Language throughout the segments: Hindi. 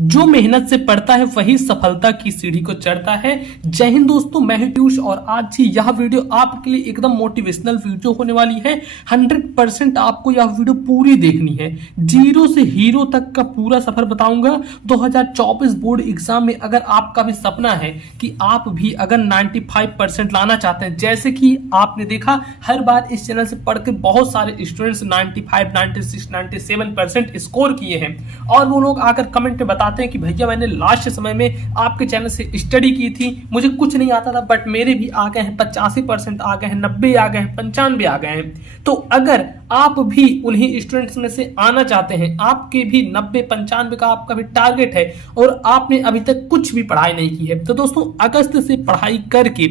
जो मेहनत से पढ़ता है वही सफलता की सीढ़ी को चढ़ता है। जय हिंद दोस्तों, मैं हूं पीयूष और आज ही यह वीडियो आपके लिए एकदम मोटिवेशनल वीडियो होने वाली है। 100% आपको यह वीडियो पूरी देखनी है। जीरो से हीरो तक का पूरा सफर बताऊंगा। 2024 बोर्ड एग्जाम में अगर आपका भी सपना है कि आप भी अगर 95% लाना चाहते हैं, जैसे कि आपने देखा हर बार इस चैनल से पढ़ के बहुत सारे स्टूडेंट्स 95, 96, 97% स्कोर किए हैं और वो लोग आकर कमेंट में बताते हैं कि भैया मैंने लास्ट समय में आपके चैनल से स्टडी की थी, मुझे कुछ नहीं आता था, बट मेरे भी आ गए हैं 85% आ गए हैं, 90 आ गए हैं, 95 आ गए हैं। तो अगर आप भी उन्हीं स्टूडेंट्स में से आना चाहते हैं, आपके भी 90-95 का आपका भी टारगेट है और आपने अभी तक कुछ भी पढ़ाई नहीं की है, तो दोस्तों अगस्त से पढ़ाई करके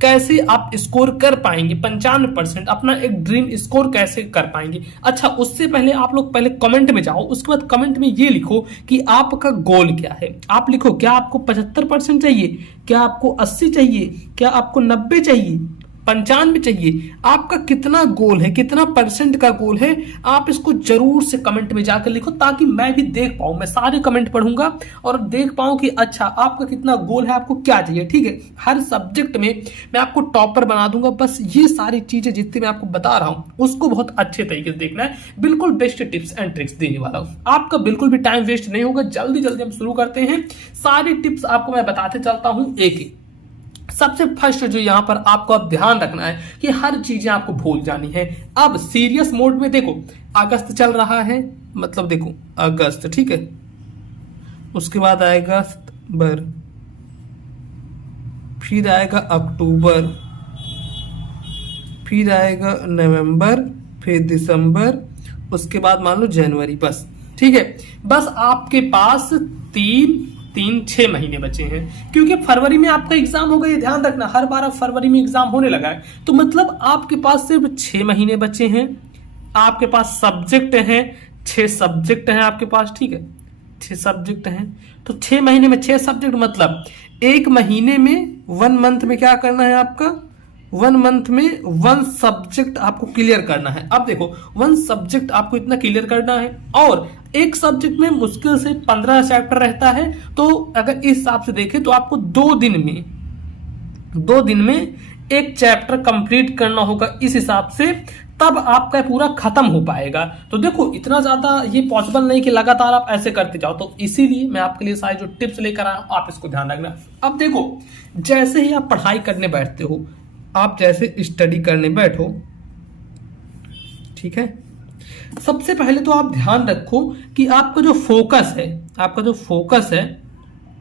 कैसे आप स्कोर कर पाएंगे 95%, अपना एक ड्रीम स्कोर कैसे कर पाएंगे। अच्छा, उससे पहले आप लोग पहले कमेंट में जाओ, उसके बाद कमेंट में ये लिखो कि आपका गोल क्या है। आप लिखो, क्या आपको 75% चाहिए, क्या आपको 80 चाहिए, क्या आपको 90 चाहिए, 95 चाहिए, आपका कितना गोल है, कितना परसेंट का गोल है, आप इसको जरूर से कमेंट में जाकर लिखो ताकि मैं भी देख पाऊं। मैं सारे कमेंट पढ़ूंगा और देख पाऊं कि अच्छा आपका कितना गोल है, आपको क्या चाहिए। ठीक है, हर सब्जेक्ट में मैं आपको टॉपर बना दूंगा। बस ये सारी चीजें जितनी मैं आपको बता रहा हूं उसको बहुत अच्छे तरीके से देखना है। बिल्कुल बेस्ट टिप्स एंड ट्रिक्स देने वाला हूं, आपका बिल्कुल भी टाइम वेस्ट नहीं होगा। जल्दी जल्दी हम शुरू करते हैं। सारी टिप्स आपको मैं बताते चलता हूं एक एक। सबसे फर्स्ट जो यहां पर आपको अब ध्यान रखना है कि हर चीजें आपको भूल जानी है। अब सीरियस मोड में देखो, अगस्त चल रहा है, मतलब देखो अगस्त, ठीक है, उसके बाद आएगा सितंबर, फिर आएगा अक्टूबर, फिर आएगा नवंबर, फिर दिसंबर, उसके बाद मान लो जनवरी। बस ठीक है, बस आपके पास 6 महीने बचे हैं, क्योंकि फरवरी में आपका एग्जाम होगा। ये ध्यान रखना, हर बार अब फरवरी में एग्जाम होने लगा है, तो मतलब आपके पास सिर्फ 6 महीने बचे हैं। आपके पास सब्जेक्ट हैं, 6 सब्जेक्ट हैं आपके पास, ठीक है, 6 सब्जेक्ट हैं। तो 6 महीने में 6 सब्जेक्ट, मतलब एक महीने में 1 मंथ में क्या करना है आपका, 1 मंथ में 1 सब्जेक्ट आपको क्लियर करना है। अब देखो 1 सब्जेक्ट आपको इतना क्लियर करना है और एक सब्जेक्ट में मुश्किल से 15 चैप्टर रहता है। तो अगर इस हिसाब से देखें तो आपको 2 दिन में एक चैप्टर कंप्लीट करना होगा इस हिसाब से, तब आपका पूरा खत्म हो पाएगा। तो देखो इतना ज्यादा ये पॉसिबल नहीं कि लगातार आप ऐसे करते जाओ, तो इसीलिए मैं आपके लिए सारे जो टिप्स लेकर आया हूं आप इसको ध्यान रखना। अब देखो, जैसे ही आप पढ़ाई करने बैठते हो, आप जैसे स्टडी करने बैठो, ठीक है, सबसे पहले तो आप ध्यान रखो कि आपका जो फोकस है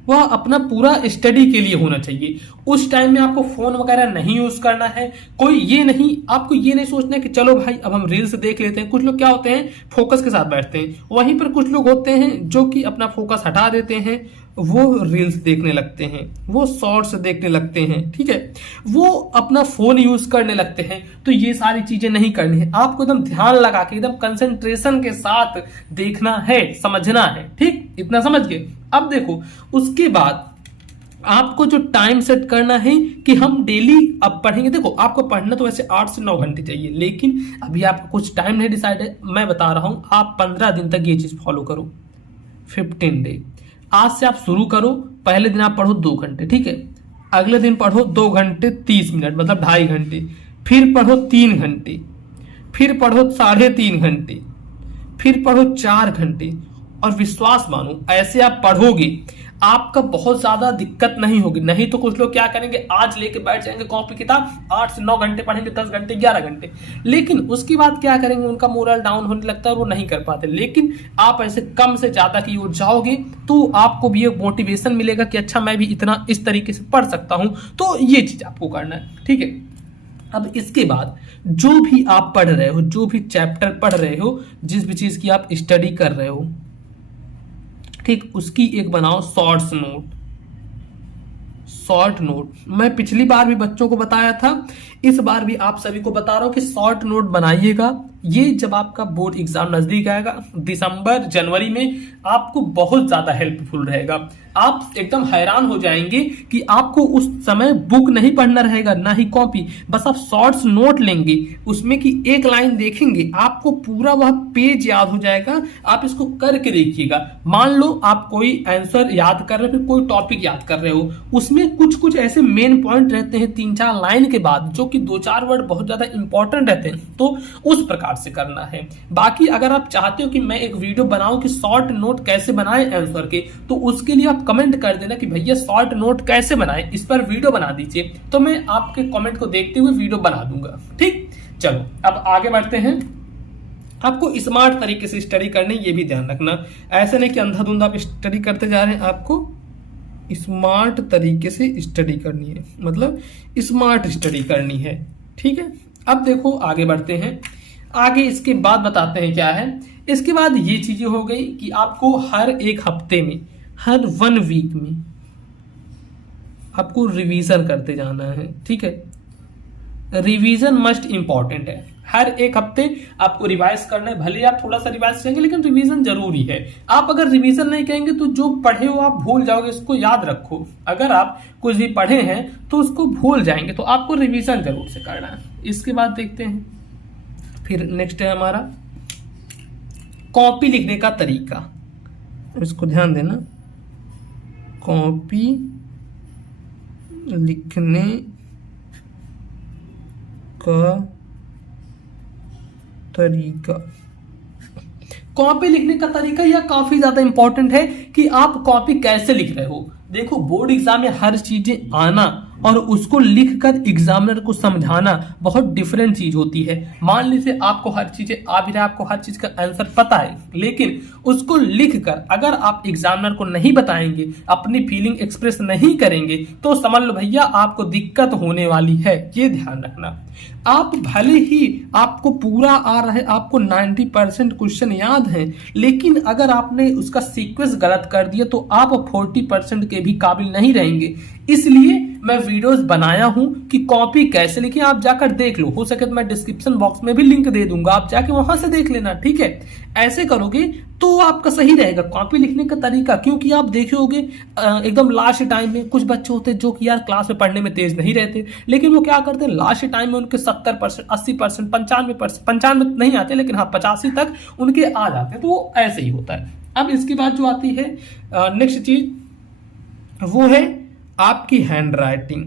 वह अपना पूरा स्टडी के लिए होना चाहिए। उस टाइम में आपको फोन वगैरह नहीं यूज करना है। आपको ये नहीं सोचना है कि चलो भाई अब हम रील्स देख लेते हैं। कुछ लोग क्या होते हैं, फोकस के साथ बैठते हैं, वहीं पर कुछ लोग होते हैं जो कि अपना फोकस हटा देते हैं, वो रील्स देखने लगते हैं, वो शॉर्ट्स देखने लगते हैं, ठीक है, वो अपना फोन यूज करने लगते हैं। तो ये सारी चीजें नहीं करनी है, आपको एकदम ध्यान लगा के एकदम कंसंट्रेशन के साथ देखना है, समझना है। ठीक, इतना समझ गए। अब देखो उसके बाद आपको जो टाइम सेट करना है कि हम डेली अब पढ़ेंगे। देखो आपको पढ़ना तो वैसे 8 से 9 घंटे चाहिए, लेकिन अभी आपका कुछ टाइम नहीं डिसाइड है। मैं बता रहा हूं, आप 15 दिन तक ये चीज फॉलो करो, 15 डे। आज से आप शुरू करो, पहले दिन आप पढ़ो 2 घंटे, ठीक है, अगले दिन पढ़ो 2 घंटे 30 मिनट, मतलब 2.5 घंटे, फिर पढ़ो 3 घंटे, फिर पढ़ो 3.5 घंटे, फिर पढ़ो 4 घंटे। और विश्वास मानो, ऐसे आप पढ़ोगे आपका बहुत ज्यादा दिक्कत नहीं होगी। नहीं तो कुछ लोग क्या करेंगे, आज लेके बैठ जाएंगे कॉपी किताब, 8 से 9 घंटे पढ़ेंगे, 10 घंटे 11 घंटे, लेकिन उसके बाद क्या करेंगे, उनका मोरल डाउन होने लगता है, वो नहीं कर पाते। लेकिन आप ऐसे कम से ज्यादा की ओर जाओगे तो आपको भी एक मोटिवेशन मिलेगा कि अच्छा मैं भी इतना इस तरीके से पढ़ सकता हूं। तो ये चीज आपको करना है, ठीक है। अब इसके बाद जो भी आप पढ़ रहे हो, जो भी चैप्टर पढ़ रहे हो, जिस भी चीज की आप स्टडी कर रहे हो, ठीक, उसकी एक बनाओ शॉर्ट नोट। मैं पिछली बार भी बच्चों को बताया था, इस बार भी आप सभी को बता रहा हूं कि शॉर्ट नोट बनाइएगा। ये जब आपका बोर्ड एग्जाम नजदीक आएगा दिसंबर जनवरी में, आपको बहुत ज्यादा हेल्पफुल रहेगा। आप एकदम हैरान हो जाएंगे कि आपको उस समय बुक नहीं पढ़ना रहेगा, ना ही कॉपी, बस आप शॉर्ट्स नोट लेंगे, उसमें की एक लाइन देखेंगे, आपको पूरा वह पेज याद हो जाएगा। आप इसको करके देखिएगा। मान लो आप कोई आंसर याद कर रहे हो, फिर कोई टॉपिक याद कर रहे हो, उसमें कुछ कुछ ऐसे मेन पॉइंट रहते हैं 3-4 लाइन के बाद, जो कि 2-4 वर्ड बहुत ज्यादा इंपॉर्टेंट रहते हैं, तो उस प्रकार से करना है। बाकी अगर आप चाहते हो कि मैं एक वीडियो बनाऊं कि शॉर्ट नोट कैसे बनाएं आंसर के, तो उसके लिए आप कमेंट कर देना कि भैया शॉर्ट नोट कैसे बनाएं, इस पर वीडियो बना दीजिए, तो मैं आपके कमेंट को देखते हुए वीडियो बना दूंगा। ठीक, चलो अब आगे बढ़ते हैं। आपको स्मार्ट तरीके से स्टडी करनी, ये भी ध्यान रखना, ऐसे नहीं कि अंधाधुंध आप स्टडी करते जा रहे हैं। आपको स्मार्ट तरीके से स्टडी करनी है, मतलब स्मार्ट स्टडी करनी है। ठीक है, अब देखो आगे बढ़ते हैं। आगे इसके बाद बताते हैं क्या है। इसके बाद ये चीजें हो गई कि आपको हर एक हफ्ते में, हर 1 वीक में आपको रिवीजन करते जाना है। ठीक है, रिवीजन मस्ट इंपॉर्टेंट है। हर एक हफ्ते आपको रिवाइज करना है, भले आप थोड़ा सा रिवाइज करेंगे लेकिन रिवीजन जरूरी है। आप अगर रिवीजन नहीं करेंगे तो जो पढ़े हो आप भूल जाओगे, इसको याद रखो। अगर आप कुछ भी पढ़े हैं तो उसको भूल जाएंगे, तो आपको रिवीजन जरूर से करना है। इसके बाद देखते हैं, फिर नेक्स्ट है हमारा कॉपी लिखने का तरीका। इसको ध्यान देना, कॉपी लिखने का तरीका। कॉपी लिखने का तरीका यह काफी ज्यादा इंपॉर्टेंट है कि आप कॉपी कैसे लिख रहे हो। देखो, बोर्ड एग्जाम में हर चीजें आना और उसको लिखकर एग्जामिनर को समझाना बहुत डिफरेंट चीज होती है। मान लीजिए आपको हर चीजें आ भी रहा है, आपको हर चीज का आंसर पता है, लेकिन उसको लिखकर अगर आप एग्जामिनर को नहीं बताएंगे, अपनी फीलिंग एक्सप्रेस नहीं करेंगे, तो समझ लो भैया आपको दिक्कत होने वाली है। ये ध्यान रखना। आप भले ही आपको पूरा आ रहा है, आपको 90% क्वेश्चन याद है, लेकिन अगर आपने उसका सीक्वेंस गलत कर दिया तो आप 40% के भी काबिल नहीं रहेंगे। इसलिए मैं वीडियोस बनाया हूं कि कॉपी कैसे लिखें, आप जाकर देख लो। हो सके तो मैं डिस्क्रिप्शन बॉक्स में भी लिंक दे दूंगा, आप जाके वहां से देख लेना। ठीक है, ऐसे करोगे तो आपका सही रहेगा कॉपी लिखने का तरीका। क्योंकि आप देखोगे एकदम लास्ट टाइम में कुछ बच्चे होते हैं जो कि यार क्लास में पढ़ने में तेज नहीं रहते, लेकिन वो क्या करते हैं लास्ट टाइम में उनके 70%, 80%, 95%, 95 नहीं आते, लेकिन हाँ 85 तक उनके आ जाते हैं। तो वो ऐसे ही होता है। अब इसके बाद जो आती है नेक्स्ट चीज, वो है आपकी हैंड राइटिंग।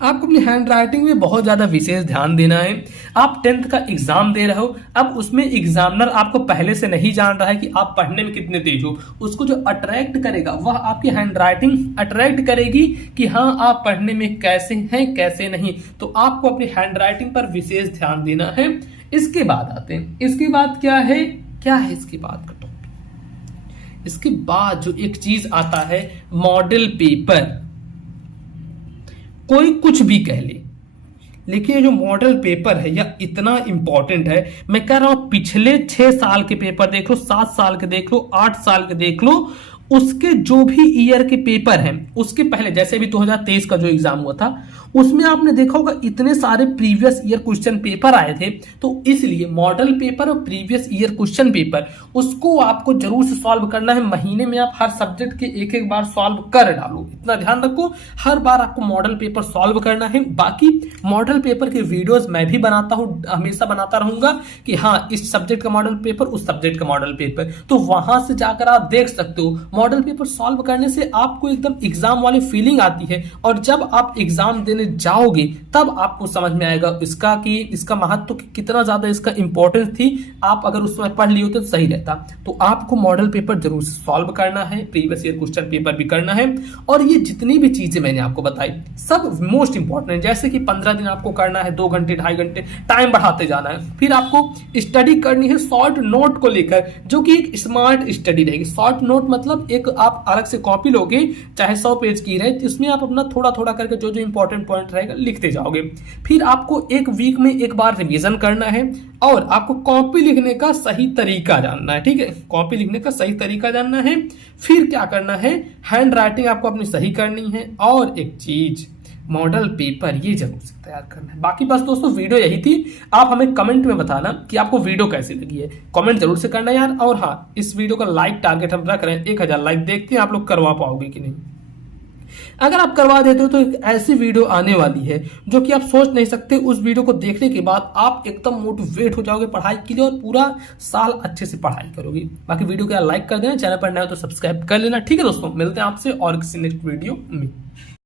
आपको अपनी हैंड राइटिंग में बहुत ज्यादा विशेष ध्यान देना है। आप 10th का एग्जाम दे रहे हो, अब उसमें एग्जामिनर आपको पहले से नहीं जान रहा है कि आप पढ़ने में कितने तेज हो। उसको जो अट्रैक्ट करेगा वह आपकी हैंड राइटिंग अट्रैक्ट करेगी कि हाँ आप पढ़ने में कैसे हैं कैसे नहीं। तो आपको अपनी हैंड राइटिंग पर विशेष ध्यान देना है। इसके बाद आते हैं, इसके बाद क्या है इसके बाद का टॉपिक। इसके बाद जो एक चीज आता है मॉडल पेपर। कोई कुछ भी कह ले, लेकिन ये जो मॉडल पेपर है यह इतना इंपॉर्टेंट है। मैं कह रहा हूं पिछले 6 साल के पेपर देख लो, 7 साल के देख लो, 8 साल के देख लो, उसके जो भी ईयर के पेपर हैं, उसके पहले जैसे भी 2023 का जो एग्जाम हुआ था उसमें आपने देखा होगा इतने सारे प्रीवियस ईयर क्वेश्चन पेपर आए थे। तो इसलिए मॉडल पेपर और प्रीवियस ईयर क्वेश्चन पेपर उसको आपको जरूर से सॉल्व करना है। महीने में आप हर सब्जेक्ट के एक बार सॉल्व कर डालो, इतना ध्यान रखो। हर बार आपको मॉडल पेपर सॉल्व करना है। बाकी मॉडल पेपर के वीडियोस मैं भी बनाता हूं, हमेशा बनाता रहूंगा कि हाँ इस सब्जेक्ट का मॉडल पेपर, उस सब्जेक्ट का मॉडल पेपर, तो वहां से जाकर आप देख सकते हो। मॉडल पेपर सॉल्व करने से आपको एकदम एग्जाम वाली फीलिंग आती है, और जब आप एग्जाम देने जाओगे तब आपको समझ में आएगा इसका महत्व कितना ज्यादा, इसका इंपॉर्टेंस थी। आप अगर उस समय पढ़ लिए होते तो सही रहता। तो आपको मॉडल पेपर जरूर सॉल्व करना है, प्रीवियस ईयर क्वेश्चन पेपर भी करना है, और ये जितनी भी चीजें मैंने आपको बताई सब मोस्ट इंपॉर्टेंट है। जैसे कि 15 दिन आपको करना है, 2 घंटे 2.5 घंटे टाइम बढ़ाते जाना है। फिर आपको स्टडी करनी है शॉर्ट नोट को लेकर, जो कि एक स्मार्ट स्टडी रहेगी। शॉर्ट नोट मतलब एक आप अलग से कॉपी लोगे, चाहे 100 पेज की रहे, इसमें आप अपना थोड़ा थोड़ा करके जो जो इंपॉर्टेंट पॉइंट रहेगा लिखते जाओगे। फिर आपको एक वीक में एक बार रिवीजन करना है, और आपको कॉपी लिखने का सही तरीका जानना है। ठीक है, कॉपी लिखने का सही तरीका जानना है। फिर क्या करना है, हैंड राइटिंग आपको अपनी सही करनी है। और एक चीज मॉडल पेपर ये जरूर से तैयार करना है। बाकी बस दोस्तों वीडियो यही थी। आप हमें कमेंट में बताना कि आपको वीडियो कैसी लगी है, कमेंट जरूर से करना यार। और हाँ, इस वीडियो का लाइक टारगेट हम रख रहे हैं 1000 लाइक, देखते हैं आप लोग करवा पाओगे कि नहीं। अगर आप करवा देते हो तो एक ऐसी वीडियो आने वाली है जो कि आप सोच नहीं सकते। उस वीडियो को देखने के बाद आप एकदम मोटिवेट हो जाओगे पढ़ाई के लिए और पूरा साल अच्छे से पढ़ाई करोगे। बाकी वीडियो को लाइक कर देना, चैनल पर नए हो तो सब्सक्राइब कर लेना। ठीक है दोस्तों, मिलते हैं आपसे और किसी नेक्स्ट वीडियो में।